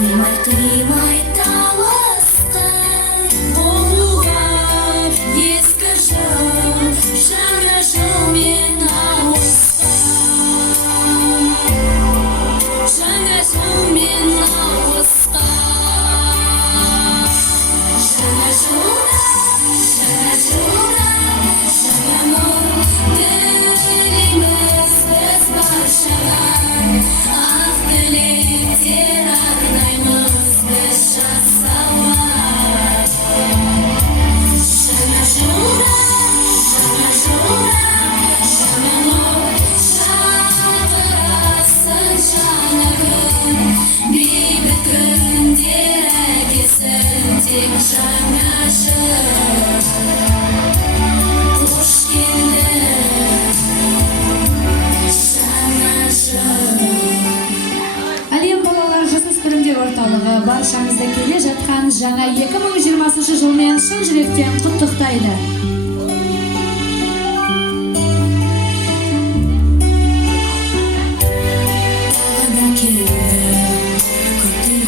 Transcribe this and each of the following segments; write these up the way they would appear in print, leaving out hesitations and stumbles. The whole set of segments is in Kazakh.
қимай таласқан болуға ескі жыл жаңа жылмен ауысқан жаңа жылмен ауысқан жаңа жылда жаңа нұр тілейміз біз баршаға ақ тілектер арнаймыз біз жасауға жаңа жылда жаңа нұр шағырасың жаңа күн бейбіт күндер әкесін тек жаңа жыл қош келдің жаңа жыл. Әлем балалар жасөспірімдер орталығы баршаңызды келе жатқан жаңа 2020 жылмен шын жүректен құттықтайды. Тағы келді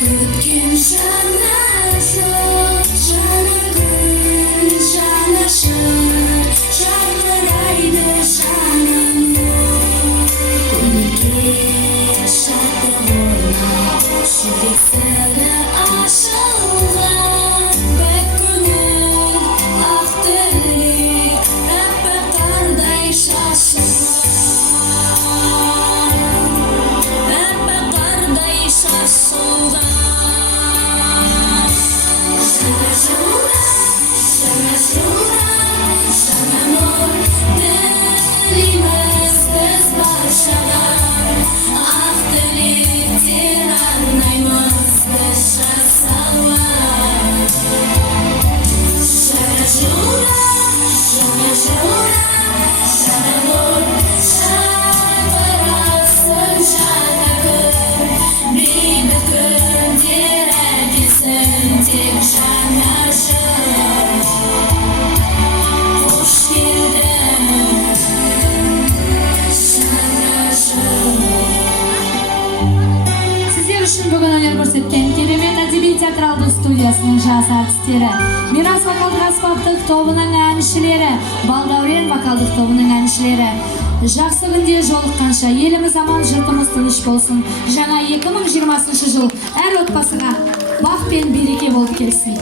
күткен жаңа жыл, жаңа күн, жаңа жыр, жарқырайды жаңа нұр. Көңілге шаттық орнап, жүрек сыры ашылған. Бәк көңіл, ақ тілек, аппақ қардай шашылған. Аппақ қардай шашылған. Жаңа жылда, жаңа нұр тілейміз біз баршаға. Ақ тілектер арнаймыз біз жасауға. Жаңа жылда, жаңа нұр шағырасың жаңа күн бейбіт күндер әкесін тек жаңа жыл қош келдің жаңа жыл. Сіздер үшін бүгін өнер көрсеткен керемет әдеби театралды студиясының жас әртістері, Мирас вокалдық аспаптық тобының әншілері, Балдәурен вокалдық тобының әншілері. Жақсы күнде жолыққанша еліміз аман, жұртымыз тыныш болсын. Жаңа 2020 жыл әр отбасыға бақ пен береке болып келсін.